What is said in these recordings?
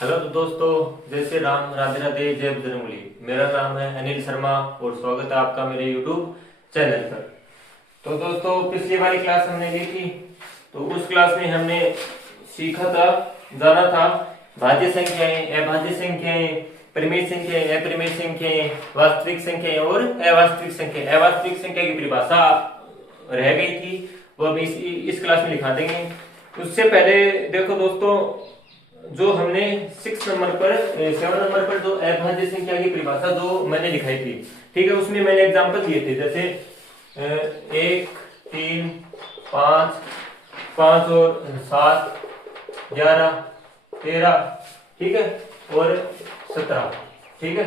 Hello तो दोस्तों, जय श्री राम, राधे राधे, जय बजरंगबली। मेरा नाम है अनिल शर्मा और स्वागत है आपका मेरे यूट्यूब चैनल पर। तो दोस्तों, पिछली वाली क्लास हमने ली थी, तो उस क्लास में हमने सीखा था, जाना था भाज्य संख्याएं, अभाज्य संख्याएं, परिमेय संख्याएं, अपरिमेय संख्याएं, वास्तविक संख्याएं और अवास्तविक संख्या। अवास्तविक संख्या की परिभाषा रह गई थी, वो हम इस क्लास में लिखा देंगे। उससे पहले देखो दोस्तों, जो हमने 7 नंबर पर जो अभाज्य संख्या की परिभाषा जो मैंने लिखाई थी, ठीक है, उसमें मैंने एग्जांपल दिए थे, जैसे 1, 3, 5, 5 और 7, 11, 13, ठीक है, और 17, ठीक है।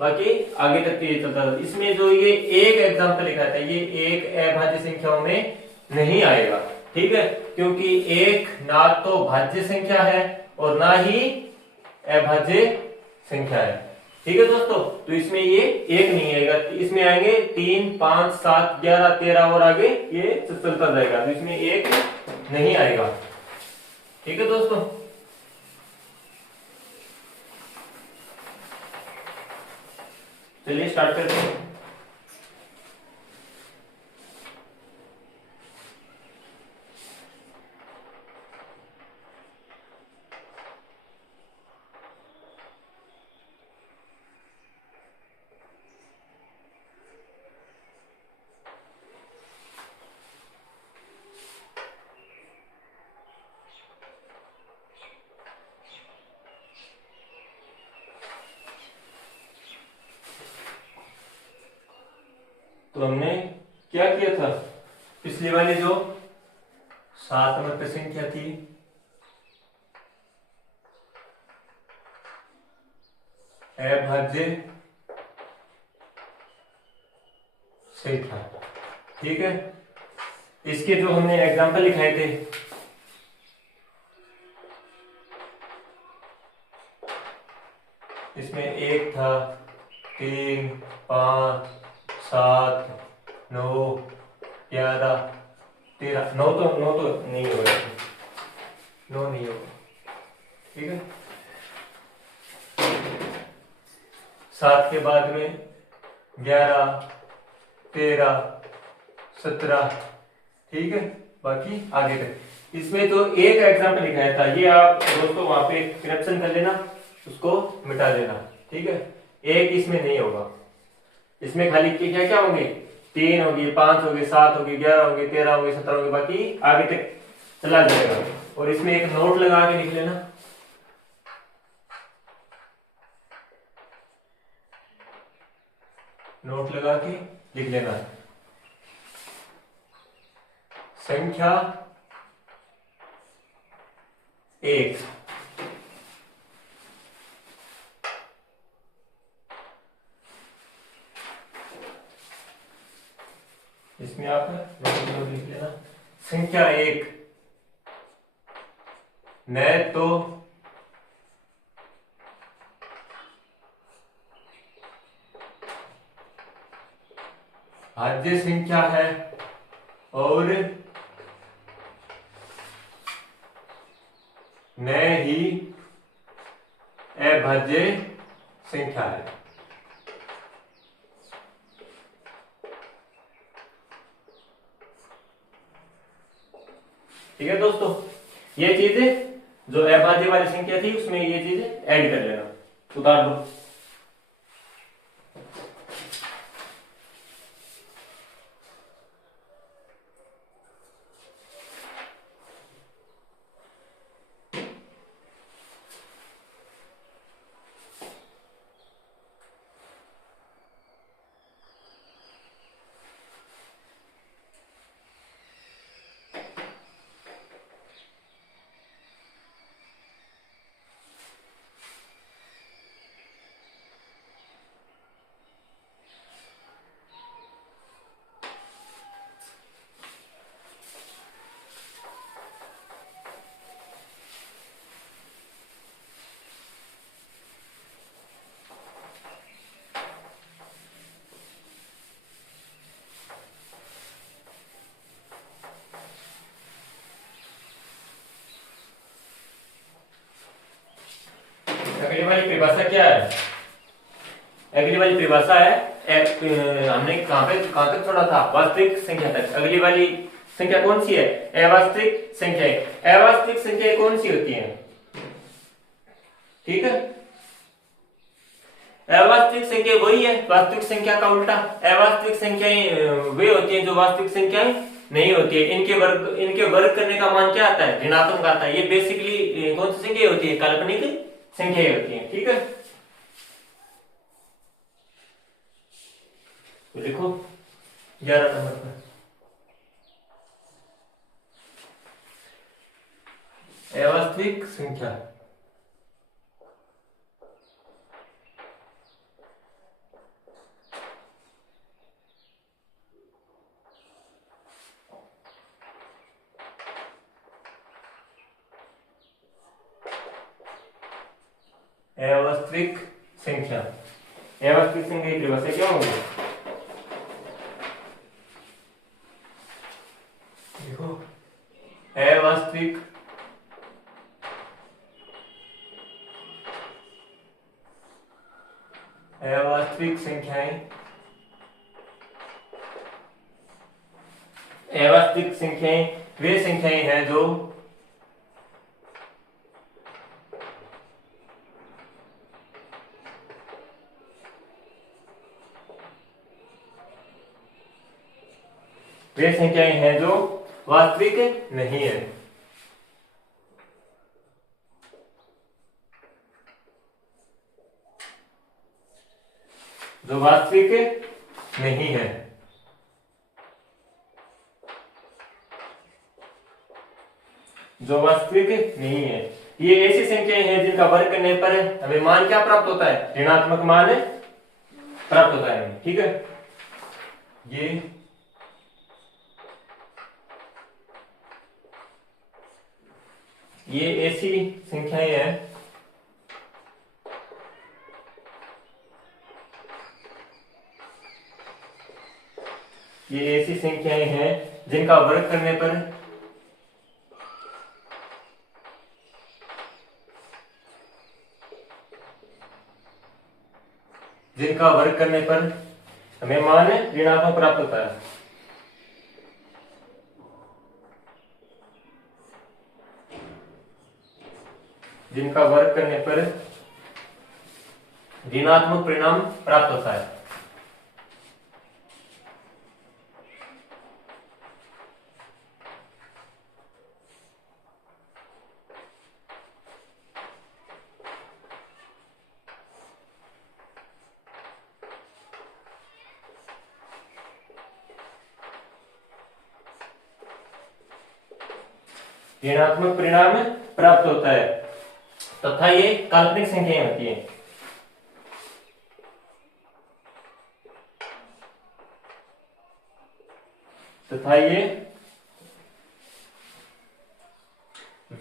बाकी आगे तक ये चलता था। इसमें जो ये एक एग्जांपल लिखा था, ये एक अभाज्य संख्याओं में नहीं आएगा, ठीक है, क्योंकि एक ना तो भाज्य संख्या है और ना ही अभाज्य संख्या है, ठीक है दोस्तों। तो इसमें ये एक नहीं आएगा, इसमें आएंगे 3, 5, 7, 11, 13 और आगे ये चलता जाएगा, तो इसमें एक नहीं आएगा, ठीक है दोस्तों। चलिए स्टार्ट करते हैं। तो हमने क्या किया था, पिछली वाली जो 7 नंबर की संख्या थी, अभाज्य संख्या, ठीक है, इसके जो हमने एग्जांपल लिखाए थे, इसमें एक था, 3, 5, 7, 9, 11, 13, 9 तो नहीं होगा, 9 नहीं होगा, ठीक है। 7 के बाद में 11, 13, 17, ठीक है, बाकी आगे तक। इसमें तो एक एग्जांपल लिखाया था, ये आप दोस्तों वहां पे करप्शन कर लेना, उसको मिटा देना, ठीक है। एक इसमें नहीं होगा, इसमें खाली क्या क्या होंगे, 3 होगी, 5 होगी, 7 होगी, 11 होगी, 13 होगी, 17 होगी, बाकी आगे तक चला जाएगा। और इसमें एक नोट लगा के लिख लेना, नोट लगा के लिख लेना, संख्या 1, इसमें आप नोट लिख लेना, संख्या 1 न तो भाज्य संख्या है और न ही अभाज्य संख्या है, ठीक है दोस्तों। ये चीजें जो अभाज्य वाली संख्या थी उसमें ये चीजें ऐड कर लेना, उतार दो। क्या है? अगली वाली परिभाषा है हमने कहां तक छोड़ा था? वास्तविक संख्या तक। अगली वाली संख्या कौन सी है? अवास्तविक संख्याएं। अवास्तविक संख्याएं कौन सी होती हैं? ठीक है, अवास्तविक संख्या वही है वास्तविक संख्या का उल्टा। अवास्तविक संख्याएं वे होती हैं जो वास्तविक संख्याएं नहीं होती है। इनके वर्ग करने का मान क्या आता है? ऋणात्मक आता है। ये बेसिकली कौन सी संख्या होती है? काल्पनिक संख्याएं होती हैं। ठीक है, तो देखो 11 नंबर पर अवास्तविक संख्या। अवास्तविक संख्या, अवास्तविक संख्या की परिभाषा क्या होगी? देखो, अवास्तविक अवास्तविक संख्याएं, अवास्तविक संख्याएं वे संख्याएं हैं जो वास्तविक नहीं है। जो वास्तविक नहीं है। जो वास्तविक नहीं है, ये ऐसी संख्याएं हैं जिनका वर्ग करने पर हमें मान क्या प्राप्त होता है? ऋणात्मक मान प्राप्त होता है। ठीक है, ये ऐसी संख्याएं हैं जिनका वर्ग करने पर हमें मान ऋणात्मक प्राप्त होता है। जिनका वर्ग करने पर ऋणात्मक परिणाम प्राप्त होता है। ऋणात्मक परिणाम प्राप्त होता है तथा ये काल्पनिक संख्याएं होती हैं।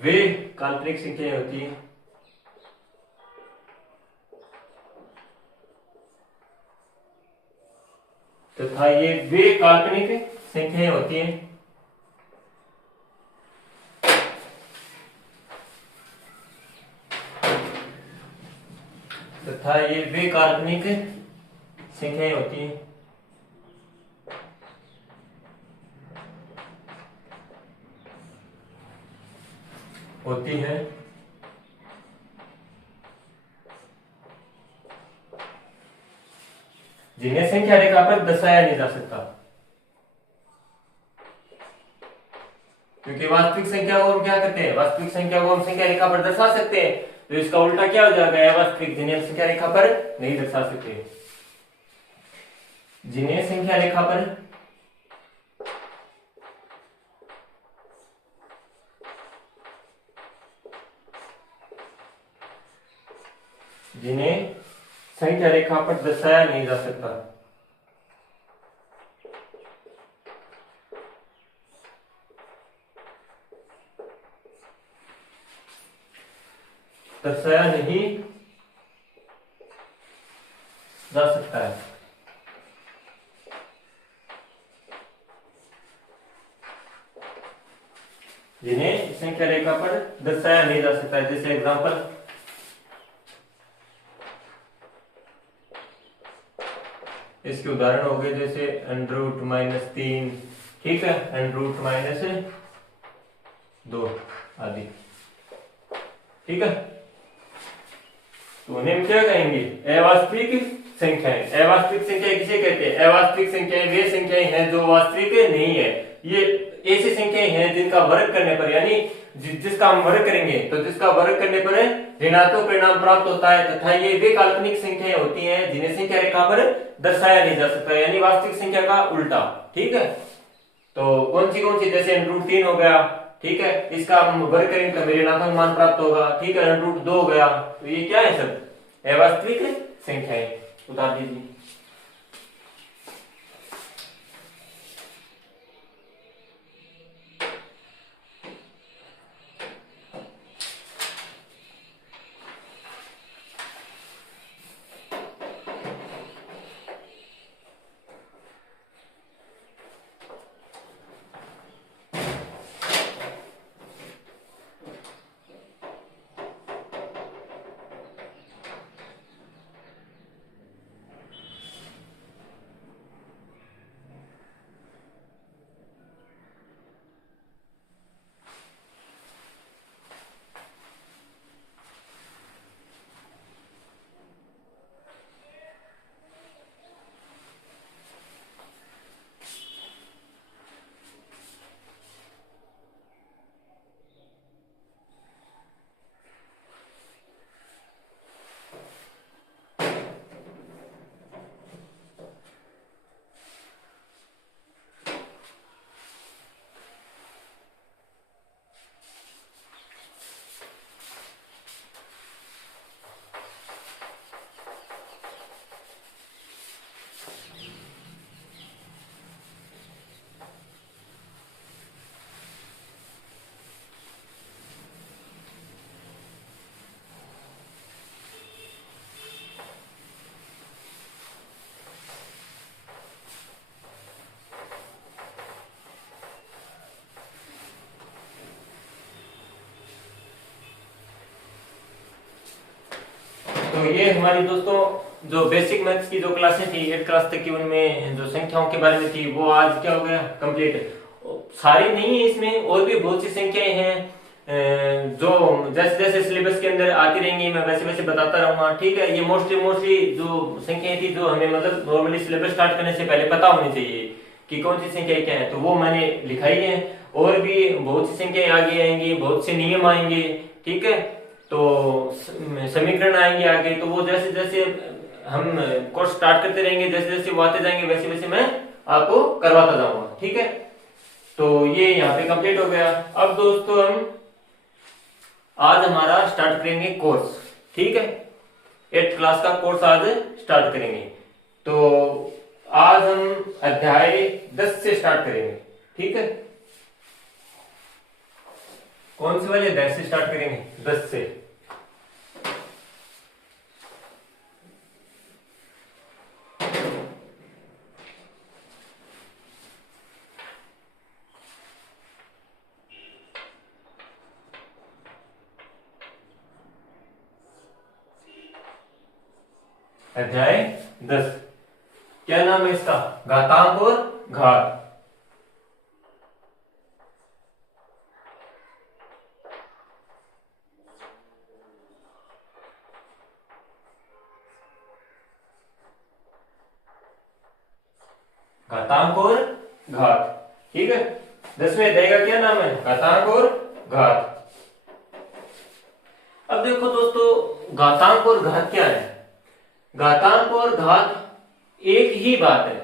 वे काल्पनिक संख्याएं होती हैं तथा ये वे काल्पनिक संख्याएं होती हैं तथा ये वे काल्पनिक संख्याएं होती हैं जिन्हें संख्या रेखा पर दर्शाया नहीं जा सकता। क्योंकि वास्तविक संख्या को हम क्या करते हैं? वास्तविक संख्या को हम संख्या रेखा पर दर्शा सकते हैं, तो इसका उल्टा क्या हो जाएगा? अवास्तविक, जिन्हें हम संख्या रेखा पर नहीं दर्शा सकते। जिन्हें संख्या रेखा पर दर्शाया नहीं जा सकता। दर्शाया नहीं जा सकता है। जिन्हें संख्या रेखा पर दर्शाया नहीं जा सकता है। जैसे एग्जांपल इसके उदाहरण हो गए जैसे √-3, ठीक है, √-2 आदि, ठीक है। तो उन्हें हम क्या कहेंगे? अवास्तविक संख्याएं। अवास्तविक संख्या किसे कहते हैं? अवास्तविक संख्याएं वे संख्याएं हैं जो वास्तविक नहीं है। ये ऐसी संख्याएं हैं जिनका वर्ग करने पर, यानी जिसका हम वर्ग करेंगे तो जिसका वर्ग करने पर ऋणात्मक परिणाम प्राप्त होता है, तथा ये वे काल्पनिक संख्याएं होती हैं जिन्हें संख्या रेखा पर दर्शाया नहीं जा सकता, यानी वास्तविक संख्या का उल्टा, ठीक है। तो कौन सी? जैसे √3 हो गया, ठीक है, इसका हम वर्ग करेंगे तो हमें ऋणात्मक मान प्राप्त होगा, ठीक है। √2 हो गया, तो ये क्या है? सब अवास्तविक संख्याएं। उतार दीजिए। तो ये हमारी दोस्तों जो बेसिक मैथ्स की जो क्लासें थी 8 क्लास तक की, उनमें जो संख्याओं के बारे में थी वो आज क्या हो गया? कंप्लीट। सारी नहीं है, इसमें और भी बहुत सी संख्याएं हैं जो जैसे जैसे सिलेबस के अंदर आती रहेंगी मैं वैसे वैसे बताता रहूंगा, ठीक है। ये मोस्टली जो संख्याएं थी जो हमें मतलब नॉर्मली सिलेबस स्टार्ट करने से पहले पता होनी चाहिए कि कौन सी संख्याएं क्या है, तो वो मैंने लिखाई है। और भी बहुत सी संख्याएं आगे आएंगी, बहुत से नियम आएंगे, ठीक है। तो समीकरण आएंगे आगे, तो वो जैसे जैसे हम कोर्स स्टार्ट करते रहेंगे, जैसे जैसे वो आते जाएंगे वैसे वैसे मैं आपको करवाता जाऊंगा, ठीक है। तो ये यहाँ पे कंप्लीट हो गया। अब दोस्तों हम आज हमारा स्टार्ट करेंगे कोर्स, ठीक है। 8th क्लास का कोर्स आज स्टार्ट करेंगे। तो आज हम अध्याय 10 से स्टार्ट करेंगे, ठीक है। कौन से वाले अध्याय से स्टार्ट करेंगे? 10 से। अध्याय 10। क्या नाम है इसका? घातांक और घात। घातांक और घात, ठीक है। 10वें अध्याय का क्या नाम है? घातांक और घात। अब देखो दोस्तों, घातांक और घात क्या है? घातांक और घात एक ही बात है,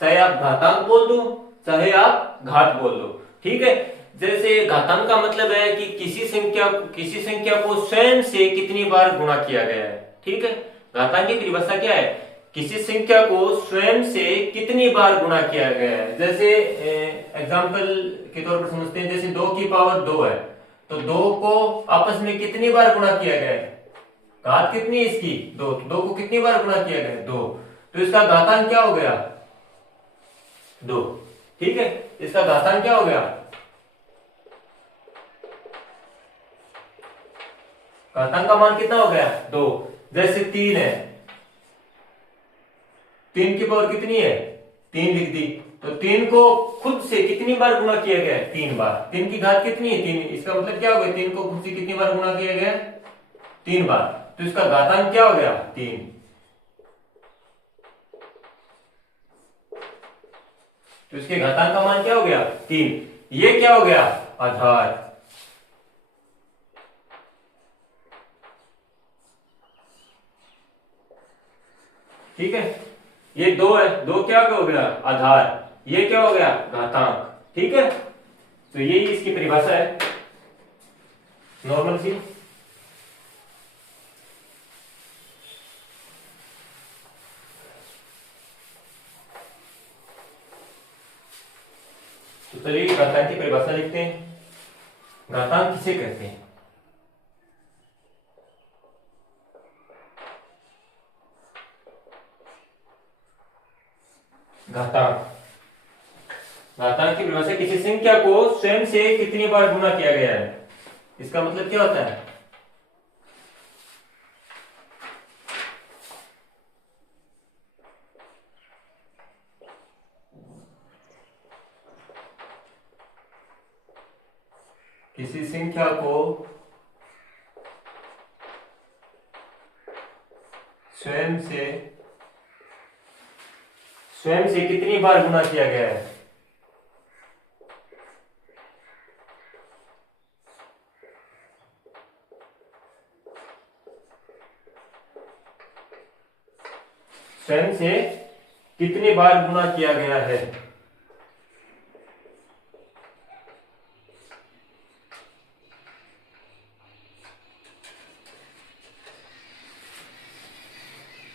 चाहे आप घातांक बोल दो चाहे आप घात बोल दो, ठीक है। जैसे घातांक का मतलब है कि किसी संख्या को स्वयं से कितनी बार गुणा किया गया है, ठीक है। घातांक की परिभाषा क्या है? किसी संख्या को स्वयं से कितनी बार गुणा किया गया है। जैसे एग्जांपल के तौर पर समझते हैं, जैसे 2 की पावर 2 है, तो 2 को आपस में कितनी बार गुणा किया गया है? घात कितनी है इसकी? 2। 2 को कितनी बार गुणा किया गया? 2। तो इसका घातांक क्या हो गया? 2, ठीक है। इसका घातांक क्या हो गया? घातांक का मान कितना हो गया? 2। जैसे 3 है, 3 की पावर कितनी है, 3 लिख दी। तो 3 को खुद से कितनी बार गुणा किया गया है, 3 बार। 3 की घात कितनी है, 3। इसका मतलब क्या हो गया, 3 को खुद से कितनी बार गुणा किया गया, 3 बार। तो इसका घातांक क्या हो गया, 3। तो इसके घातांक का मान क्या हो गया, 3। ये क्या हो गया, आधार। ठीक है, ये 2 है, 2 क्या हो गया, आधार। ये क्या हो गया, घातांक। ठीक है, तो यही इसकी परिभाषा है नॉर्मल सी। तो चलिए घातांक की परिभाषा लिखते हैं। घातांक किसे कहते हैं, घातांक। घातांक की परिभाषा किसी संख्या को स्वयं से कितनी बार गुणा किया गया है, इसका मतलब क्या होता है। किसी संख्या को स्वयं से कितनी बार गुणा किया गया है। स्वयं से कितनी बार गुणा किया गया है।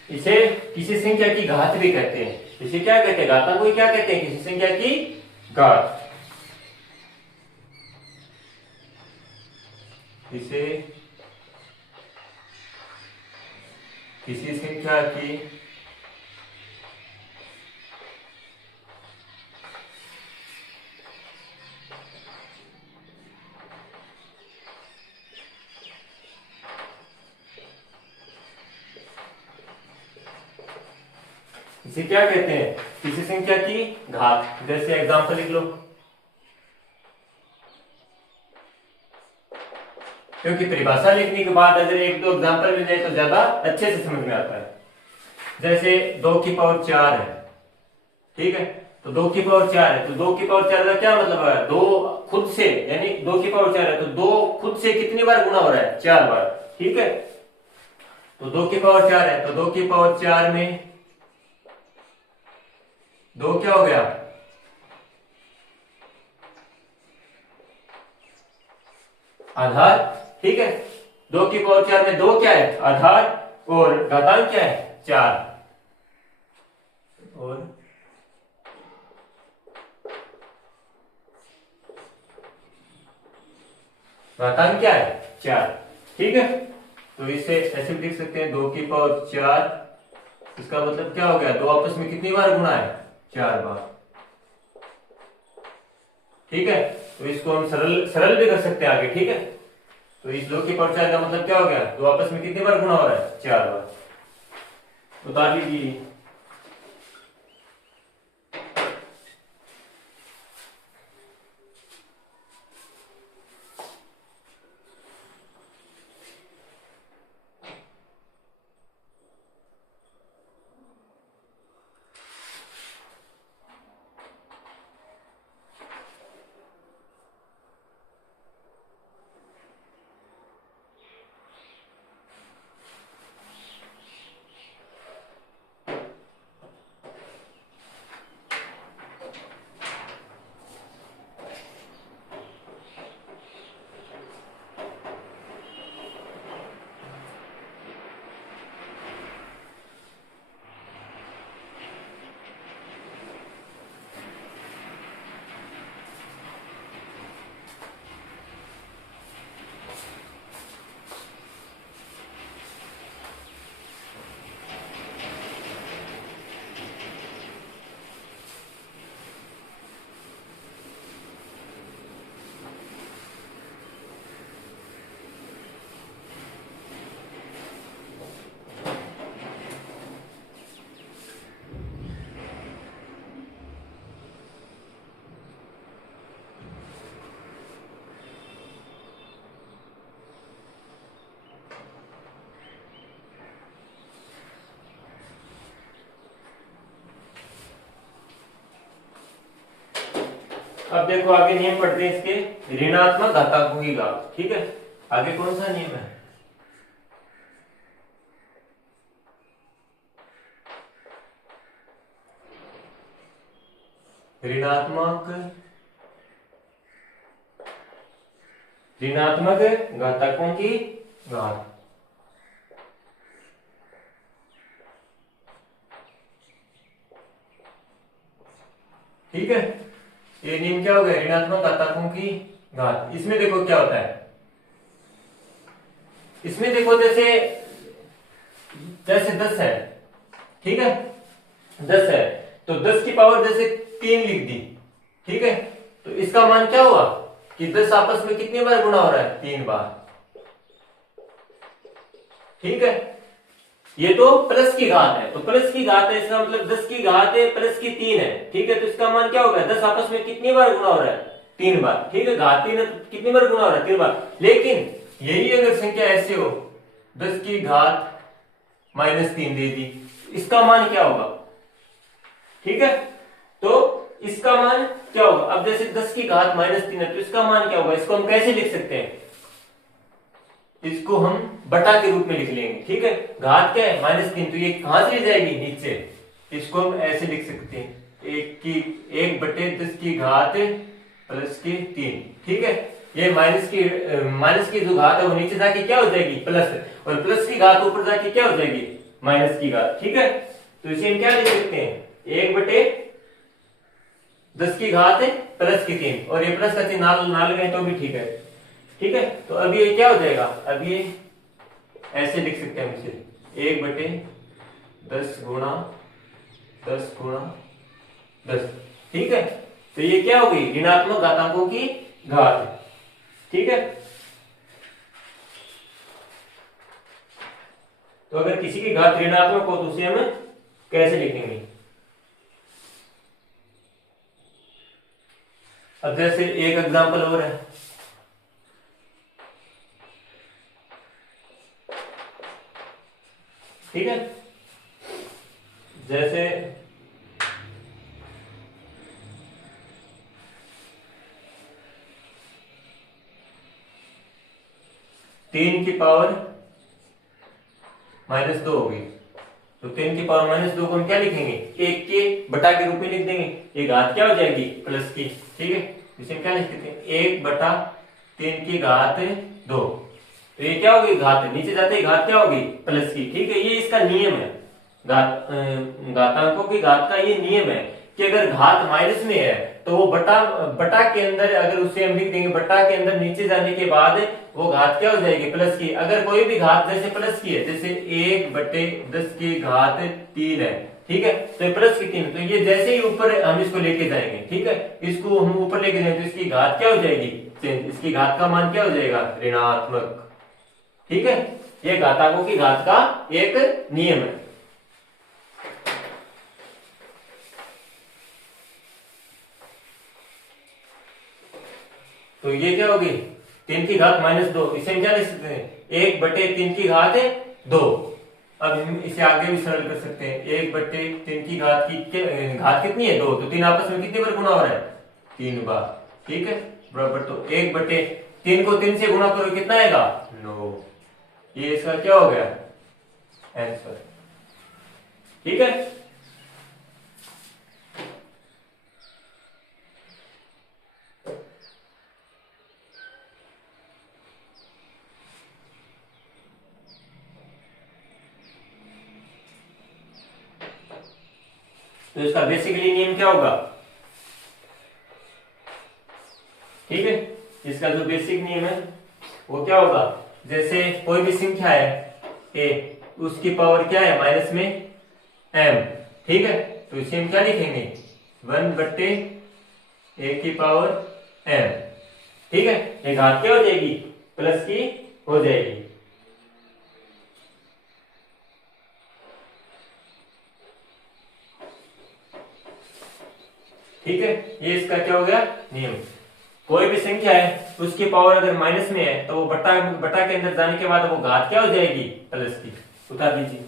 इसे किसी संख्या की घात भी कहते हैं। इसे क्या कहते हैं, घातांक को क्या कहते हैं, किसी संख्या की घात। इसे किसी संख्या की इसे क्या कहते हैं, किसी संख्या की घात। जैसे एग्जांपल लिख लो, क्योंकि परिभाषा लिखने के बाद अगर 1-2 एग्जांपल मिल जाए तो ज्यादा अच्छे से समझ में आता है। जैसे 2 की पावर 4 है, ठीक है, तो 2 की पावर 4 है, तो 2 की पावर 4 का क्या मतलब है, 2 खुद से, यानी 2 की पावर 4 है तो 2 खुद से कितनी बार गुणा हो रहा है, 4 बार। ठीक है, तो 2 की पावर 4 है, तो 2 की पावर 4 में 2 क्या हो गया, आधार। ठीक है, 2 की पावर 4 में 2 क्या है, आधार, और घातांक क्या है, 4। और घातांक क्या है, 4। ठीक है, तो इसे ऐसे भी लिख सकते हैं, 2 की पावर 4। इसका मतलब क्या हो गया, 2 आपस में कितनी बार गुणा है, 4 बार। ठीक है, तो इसको हम सरल सरल भी कर सकते हैं आगे। ठीक है, तो इस 2 की पावर 4 का मतलब क्या हो गया, 2 आपस में कितनी बार गुणा हो रहा है, 4 बार। उतार लीजिए। अब देखो आगे नियम पढ़ते हैं इसके, ऋणात्मक घातांकों की घात। ठीक है, आगे कौन सा नियम है? ऋणात्मक घातांकों की घात। ठीक है, ये नियम क्या हो गया? ऋणात्मक घातांकों की घात। इसमें देखो क्या होता है, इसमें देखो जैसे जैसे 10 है, ठीक है, 10 है तो 10 की पावर जैसे 3 लिख दी। ठीक है, तो इसका मान क्या हुआ कि 10 आपस में कितनी बार गुणा हो रहा है? 3 बार। ठीक है, ये तो प्लस की घात है, तो प्लस की घात है, इसका मतलब 10 की घात है प्लस की 3 है। ठीक है, तो इसका मान क्या होगा? 10 आपस में कितनी बार गुणा हो रहा है? 3 बार। ठीक है, घात 3 है तो कितनी बार गुणा हो रहा है? 3 बार। लेकिन यही अगर संख्या ऐसे हो, 10 की घात -3 दे दी, इसका मान क्या होगा? ठीक है, तो इसका मान क्या होगा? अब जैसे 10 की घात -3 है तो इसका मान क्या होगा? इसको हम कैसे लिख सकते हैं? इसको हम बटा के रूप में लिख लेंगे। ठीक है, घात क्या है? -3, तो ये कहां से जाएगी? नीचे। इसको हम ऐसे लिख सकते हैं, 1/10 की घात प्लस की 3। ठीक है, ये माइनस की जो घात है वो नीचे जाके क्या हो जाएगी? प्लस, और प्लस की घात ऊपर जाके क्या हो जाएगी? माइनस की घात। ठीक है, तो इसे हम क्या लिख सकते हैं? 1/10 की घात प्लस की 3, और ये प्लस का चिन्ह ना लगाए तो भी ठीक है। ठीक है, तो अब ये क्या हो जाएगा? अब ये ऐसे लिख सकते हैं इसे, 1/10 गुणा 10 गुणा 10। ठीक है, तो ये क्या हो गई? ऋणात्मक घातांकों की घात। ठीक है, तो अगर किसी की घात ऋणात्मक हो तो उसे हम कैसे लिखेंगे? अब जैसे एक एग्जांपल और है, ठीक है, जैसे 3 की पावर -2 होगी, तो 3 की पावर -2 को हम क्या लिखेंगे? 1 के बटा के रूप में लिख देंगे। ये घात क्या हो जाएगी? प्लस की। ठीक है, इसे क्या लिख सकते हैं? 1/3 की घात 2, तो ये क्या होगी? घात, नीचे जाते ही घात क्या होगी? प्लस की। ठीक है, ये इसका नियम है, घातांकों की घात का ये नियम है कि अगर घात माइनस में है तो वो बटा के अंदर, अगर उसे हम लिख देंगे बटा के अंदर, नीचे जाने के बाद वो घात क्या हो जाएगी? प्लस की। अगर कोई भी घात जैसे प्लस की है, जैसे 1/10 की घात 3 है, ठीक है, तो ये प्लस की 3, तो ये जैसे ही ऊपर हम इसको लेके जाएंगे, ठीक है, इसको हम ऊपर लेके जाएंगे तो इसकी घात क्या हो जाएगी? इसकी घात का मान क्या हो जाएगा? ऋणात्मक। ठीक है, ये घातांकों की घात का एक नियम है। तो ये क्या होगी? 3 की घात -2, इसे हम क्या लिख सकते हैं? 1/3 की घात 2। अब हम इसे आगे भी सरल कर सकते हैं, 1/3 की घात की घात कितनी है? 2, तो 3 आपस में कितनी बार गुणा हो रहा है? 3 बार। ठीक है, बराबर, तो 1/3 को 3 से गुणा करो, कितना आएगा? 9। ये इसका क्या हो गया? आंसर। ठीक है, तो इसका बेसिकली नियम क्या होगा? ठीक है, इसका जो बेसिक नियम है वो क्या होगा? जैसे कोई भी संख्या है ए, उसकी पावर क्या है? माइनस में m। ठीक है, तो इसे हम क्या लिखेंगे? 1/a की पावर m। ठीक है, ये घात क्या हो जाएगी? प्लस की हो जाएगी। ठीक है, ये इसका क्या हो गया? नियम। कोई भी संख्या है उसकी पावर अगर माइनस में है तो वो बटा के अंदर जाने के बाद वो घात क्या हो जाएगी? प्लस की। बता दीजिए।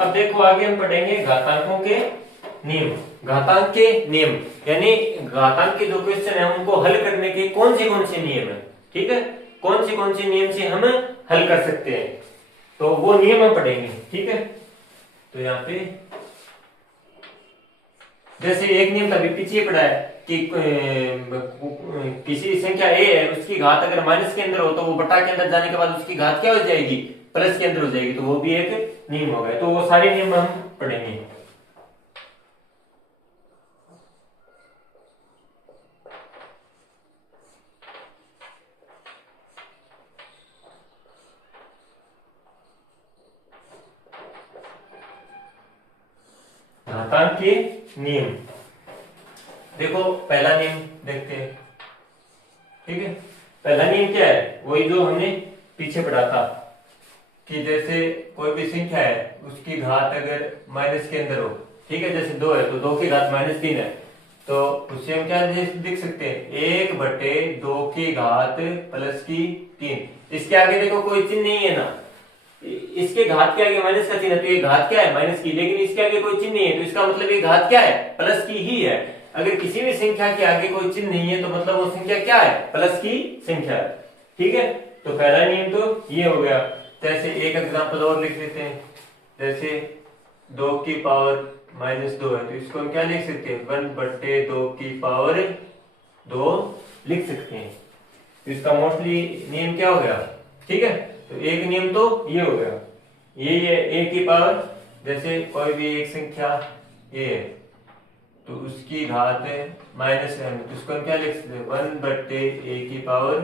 अब देखो आगे हम पढ़ेंगे घातांकों के नियम। घातांक के नियम यानी घातांक के जो क्वेश्चन है उनको हल करने के कौन से नियम है, ठीक है, कौन से नियम से हम हल कर सकते हैं, तो वो नियम हम पढ़ेंगे, ठीक है। तो यहाँ पे जैसे एक नियम अभी पीछे पढ़ा है कि किसी संख्या ए है, उसकी घात अगर माइनस के अंदर हो तो वो बटा के अंदर जाने के बाद उसकी घात क्या हो जाएगी, प्लस के अंदर हो जाएगी, तो वो भी एक नियम हो गया। तो वो सारे नियम हम पढ़ेंगे। घातांक के नियम देखो, पहला नियम देखते हैं, ठीक है। पहला नियम क्या है, वही जो हमने पीछे पढ़ा था कि जैसे कोई भी संख्या है उसकी घात अगर माइनस के अंदर हो, ठीक है, जैसे 2 है तो 2 की घात -3 है, तो उससे हम क्या लिख सकते हैं, 1/2 की घात प्लस की 3। इसके आगे देखो कोई चिन्ह नहीं है ना, इसके घात के आगे माइनस का चिन्ह है तो ये घात क्या है, माइनस की, लेकिन इसके आगे कोई चिन्ह नहीं है तो इसका मतलब ये घात क्या है, प्लस की ही है। अगर किसी भी संख्या के आगे कोई चिन्ह नहीं है तो मतलब वो संख्या क्या है, प्लस की संख्या है, ठीक है। तो पहला नियम तो ये हो गया। जैसे एक एग्जांपल और लिख लेते हैं, जैसे 2 की पावर -2 है तो इसको हम क्या लिख सकते हैं, 1/2 की पावर 2 लिख सकते हैं। तो इसका मोस्टली नियम क्या हो गया, ठीक है। तो एक नियम तो ये हो गया, ये a की पावर, जैसे कोई भी एक संख्या a है तो उसकी घात -m, तो उसको हम क्या लिख सकते हैं, 1/a की पावर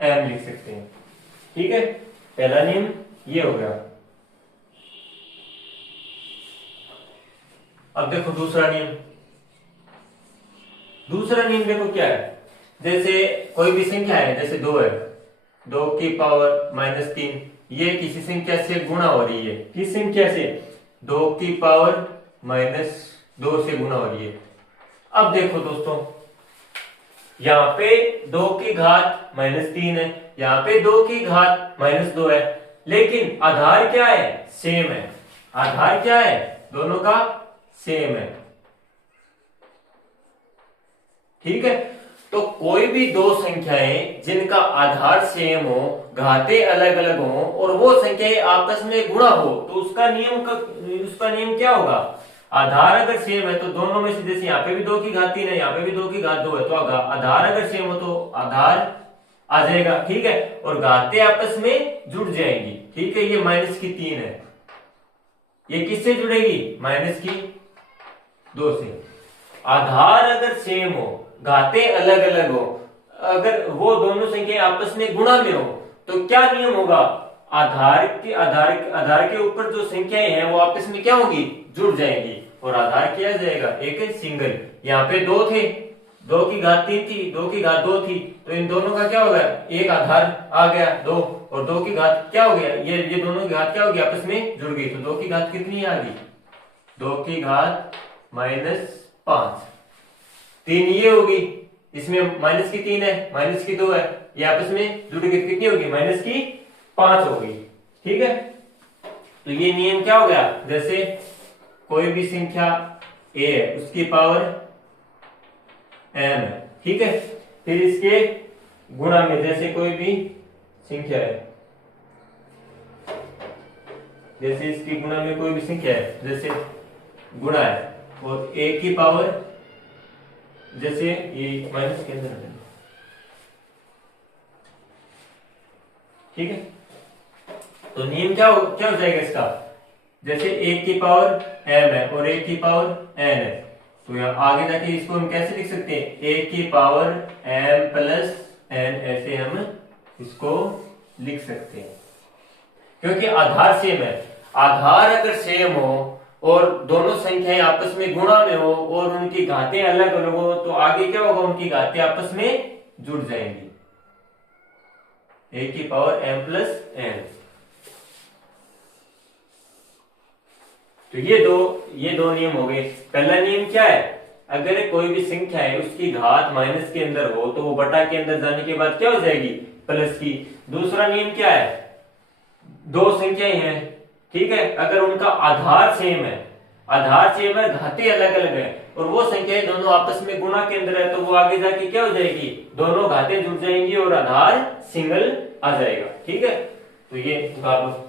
m लिख सकते हैं, ठीक है। पहला नियम ये हो गया। अब देखो दूसरा नियम। दूसरा नियम देखो क्या है, जैसे कोई भी संख्या है, जैसे 2 है, 2 की पावर -3, ये किसी संख्या से गुणा हो रही है, किस संख्या से, 2 की पावर -2 से गुणा हो रही है। अब देखो दोस्तों, यहाँ पे 2 की घात -3 है, यहाँ पे 2 की घात -2 है, लेकिन आधार क्या है, सेम है। आधार क्या है, दोनों का सेम है, ठीक है। तो कोई भी दो संख्याएं जिनका आधार सेम हो, घातें अलग अलग हो और वो संख्याएं आपस में गुणा हो, तो उसका नियम क्या होगा, आधार अगर सेम है तो दोनों में से, जैसे यहाँ पे भी 2 की घात 3 है, यहाँ पे भी 2 की घात 2 है, तो आधार अगर सेम हो तो आधार आ जाएगा, ठीक है, और घातें आपस में जुड़ जाएंगी, ठीक है। ये -3 है, ये किससे जुड़ेगी, -2 से। आधार अगर सेम हो, घातें अलग अलग हो, अगर वो दोनों संख्याएं आपस में गुणा में हो, तो क्या नियम होगा, आधार के ऊपर जो संख्याएं हैं वो आपस में क्या होगी, जुड़ जाएंगी, और आधार किया जाएगा एक सिंगल। यहाँ पे 2 थे, 2 की घात 3 थी, 2 की घात 2 थी, तो इन दोनों का क्या होगा, एक आधार आ गया 2, और 2 की घात क्या हो गया, ये दोनों की घात क्या होगी, आपस में जुड़ गई, तो 2 की घात कितनी आ गई, 2 की घात -5, 3 ये होगी, इसमें -3 है, -2 है, ये आपस में जुड़ गई, कितनी होगी, -5 होगी, ठीक है। तो ये नियम क्या हो गया, जैसे कोई भी संख्या a है उसकी पावर m है, ठीक है, फिर इसके गुणा में, जैसे कोई भी संख्या है, जैसे इसकी गुणा में कोई भी संख्या है, जैसे गुणा है, और a की पावर, जैसे ये माइनस के अंदर, ठीक है। तो नियम क्या हो जाएगा इसका, जैसे 1 की पावर m है और 1 की पावर n है, तो यहाँ आगे जाके इसको हम कैसे लिख सकते हैं, 1 की पावर m प्लस n, ऐसे हम इसको लिख सकते हैं, क्योंकि आधार सेम है। आधार अगर सेम हो और दोनों संख्याएं आपस में गुणा में हो और उनकी घातें अलग अलग हो, तो आगे क्या होगा, उनकी घातें आपस में जुड़ जाएंगी, 1 की पावर m प्लस n। तो ये दो नियम हो गए। पहला नियम क्या है, अगर कोई भी संख्या है उसकी घात माइनस के अंदर हो तो वो बटा के अंदर जाने के बाद क्या हो जाएगी, प्लस की। दूसरा नियम क्या है, दो संख्याएं हैं, ठीक है, अगर उनका आधार सेम है, आधार सेम है, घातें अलग अलग है और वो संख्याएं दोनों आपस में गुणा के अंदर है, तो वो आगे जाके क्या हो जाएगी, दोनों घातें जुड़ जाएंगी और आधार सिंगल आ जाएगा। ठीक है, तो ये निकाल लो।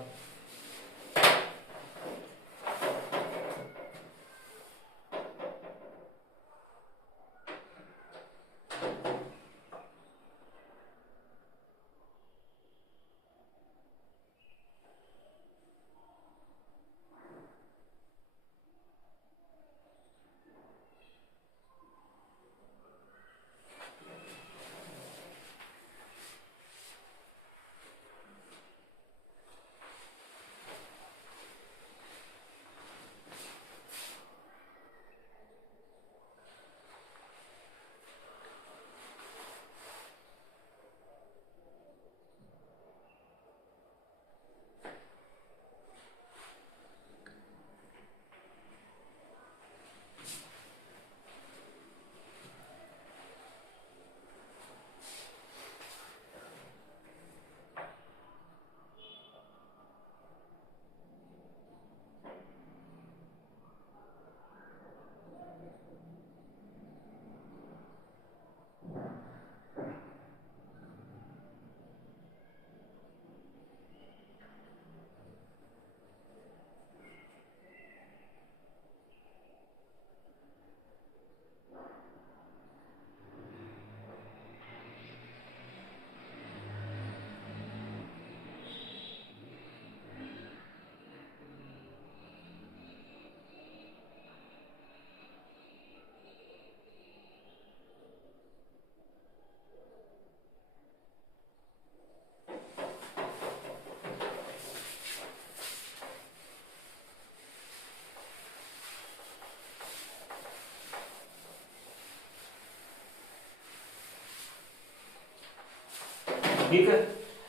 ठीक है,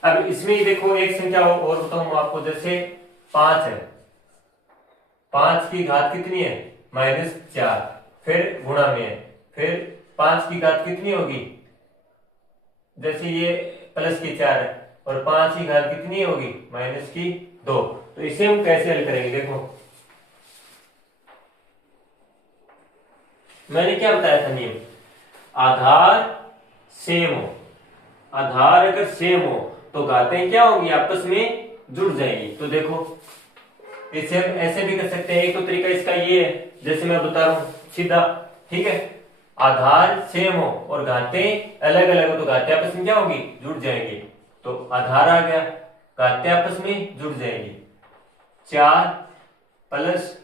अब इसमें ही देखो एक संख्या और बताऊं आपको, जैसे 5 है, 5 की घात कितनी है, -4, फिर गुणा में है, फिर 5 की घात कितनी होगी, जैसे ये +4 है और 5 की घात कितनी होगी, -2। तो इसे हम कैसे हल करेंगे, देखो मैंने क्या बताया था नियम, आधार सेम हो, आधार अगर सेम हो तो घातें क्या होंगी, आपस में जुड़ जाएंगी। तो देखो इसे हम ऐसे भी कर सकते हैं, एक तो तरीका इसका ये है, जैसे मैं बता रहा हूं सीधा, ठीक है, आधार सेम हो और घातें अलग अलग हो तो घातें आपस में क्या होगी, जुड़ जाएंगी। तो आधार आ गया, घातें आपस में जुड़ जाएंगी, 4 प्लस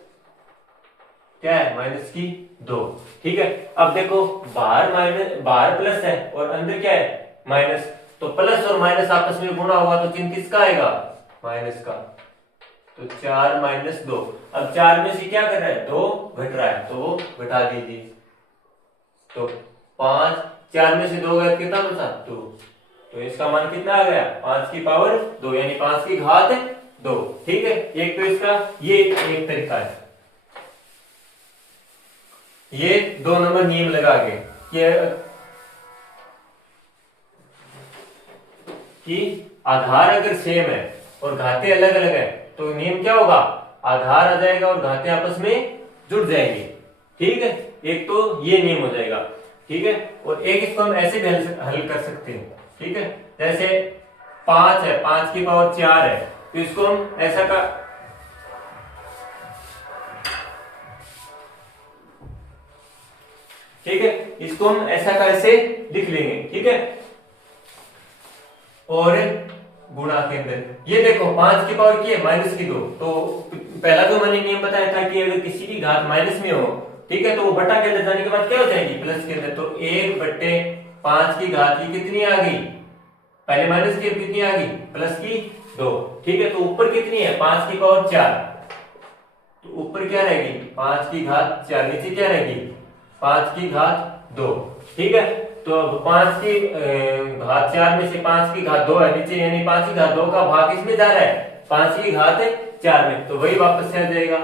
क्या है, -2। ठीक है, अब देखो बाहर प्लस है और अंदर क्या है, माइनस, तो प्लस और माइनस आपस में गुणा हुआ तो चिन्ह किसका आएगा, माइनस का। तो 4 - 2, अब 4 में से क्या कर रहा है, 2 घट रहा है, तो वो घटा दीजिए। तो 5, 4 में से 2 गए कितना बचा, 2। तो इसका मान कितना आ गया, 5 की पावर 2, यानी 5 की घात 2। ठीक है, एक तो इसका ये एक तरीका है, ये 2 नंबर नियम लगा के कि आधार अगर सेम है और घातें अलग अलग है तो नियम क्या होगा, आधार आ जाएगा और घातें आपस में जुड़ जाएंगी। ठीक है, एक तो ये नियम हो जाएगा। ठीक है, और एक इसको हम ऐसे भी हल कर सकते हैं। ठीक है, जैसे 5 है, 5 की पावर 4 है, तो इसको हम ऐसा का ठीक है, इसको हम ऐसा का ऐसे लिख लेंगे। ठीक है, और गुणा के अंदर ये देखो 5 की पावर की है -2, तो पहला जो मैंने नियम बताया था कि अगर किसी की घात माइनस में हो, ठीक है, तो वो बटा के अंदर जाने के बाद क्या हो जाएगी, प्लस के अंदर। तो 1/5 की घात की कितनी आ गई, पहले माइनस की कितनी आ गई, प्लस की 2। ठीक है, तो ऊपर कितनी है, 5 की पावर 4, तो ऊपर क्या रहेगी, 5 की घात 4, नीचे क्या रहेगी, 5 की घात 2। ठीक है, तो अब 5 की घात 4 में से 5 की घात 2 है नीचे, यानी 5 की घात 2 का भाग किसमें जा रहा है, 5 की घात 4 में, तो वही वापस से आ जाएगा।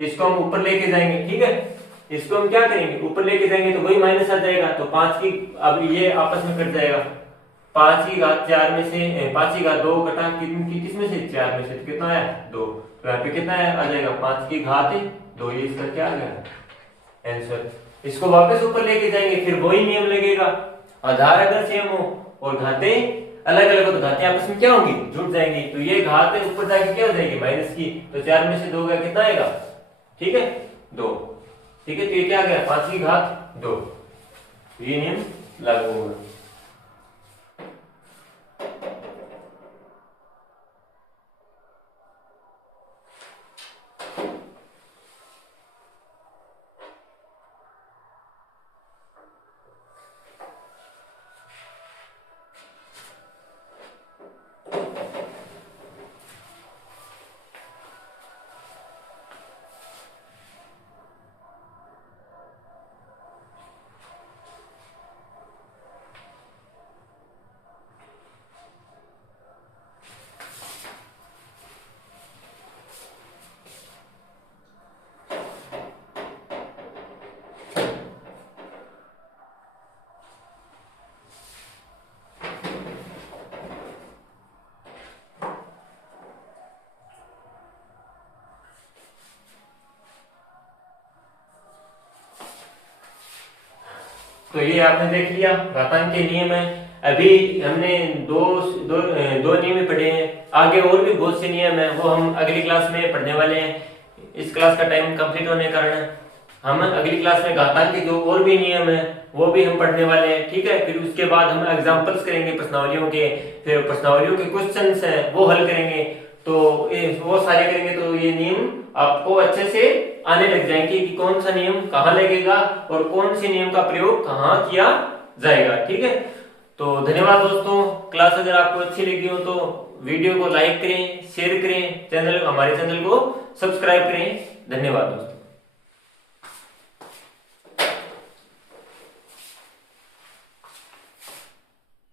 इसको हम ऊपर लेके जाएंगे। ठीक है, इसको हम क्या करेंगे, ऊपर लेके जाएंगे तो वही माइनस आ जाएगा, तो 5 की अब ये आपस में कट जाएगा। 5 की घात 4 में से 5 की घात 2 घटा किस में से 4 में से, तो कितना आया 2। तो यहाँ पे कितना आ जाएगा 5 की घात 2, ये इसका क्या आ गया आंसर। इसको वापस ऊपर लेके जाएंगे, फिर वही नियम लगेगा, आधार अगर सेम हो और घातें अलग अलग हो तो घातें आपस में क्या होंगी, जुड़ जाएंगी। तो ये घात ऊपर जाके क्या हो जाएगी माइनस की, तो 4 में से 2 का कितना आएगा, ठीक है 2, ठीक है। तो ये क्या आ गया 5 की घात 2, ये नियम लागू होगा। तो ये आपने देख लिया घातांक के नियम है। अभी हमने दो नियम ही पढ़े हैं, आगे और भी बहुत से नियम है, वो हम अगली क्लास में पढ़ने वाले हैं। इस क्लास का टाइम कंप्लीट होने के कारण हम अगली क्लास में घातांक के जो और भी नियम है वो भी हम पढ़ने वाले हैं, ठीक है। फिर उसके बाद हम एग्जांपल्स करेंगे प्रश्नावलियों के, फिर प्रश्नावलियों के क्वेश्चंस हैं वो हल करेंगे। तो वो सारे करेंगे तो ये नियम आपको अच्छे से आने लग जाएंगे कि कौन सा नियम कहाँ लगेगा और कौन से नियम का प्रयोग कहाँ किया जाएगा, ठीक है। तो धन्यवाद दोस्तों। क्लास अगर आपको अच्छी लगी हो तो वीडियो को लाइक करें, शेयर करें, हमारे चैनल को सब्सक्राइब करें। धन्यवाद दोस्तों।